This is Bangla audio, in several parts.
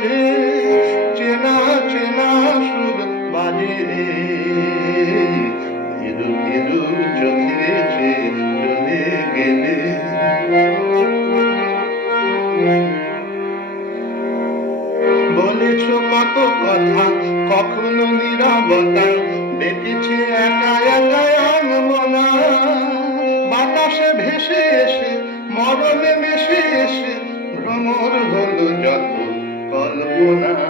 মাঝে চেনা চেনা সুর বাজে রে ইদু ইদু চোখে গেলে। বলেছ কত কথা, কখনো নিরবতা, দেখেছে একা একা 换啊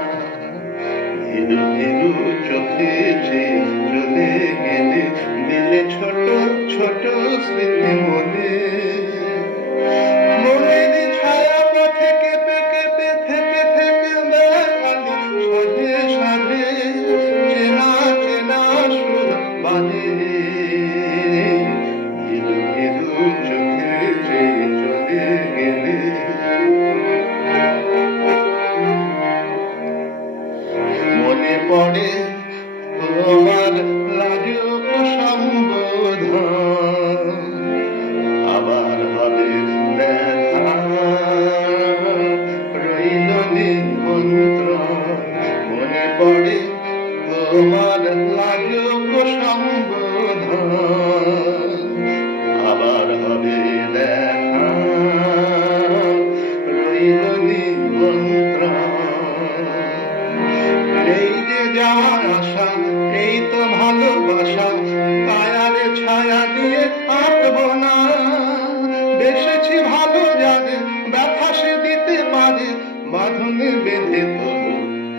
বেঁধে তবু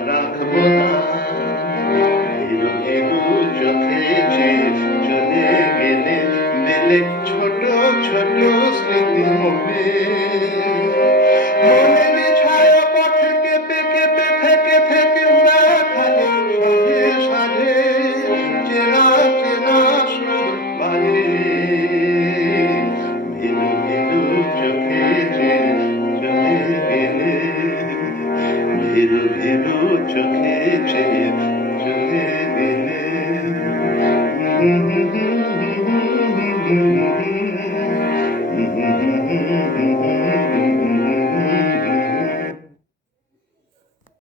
রাখব না চোখে যে চলে গেলে দিলে চলে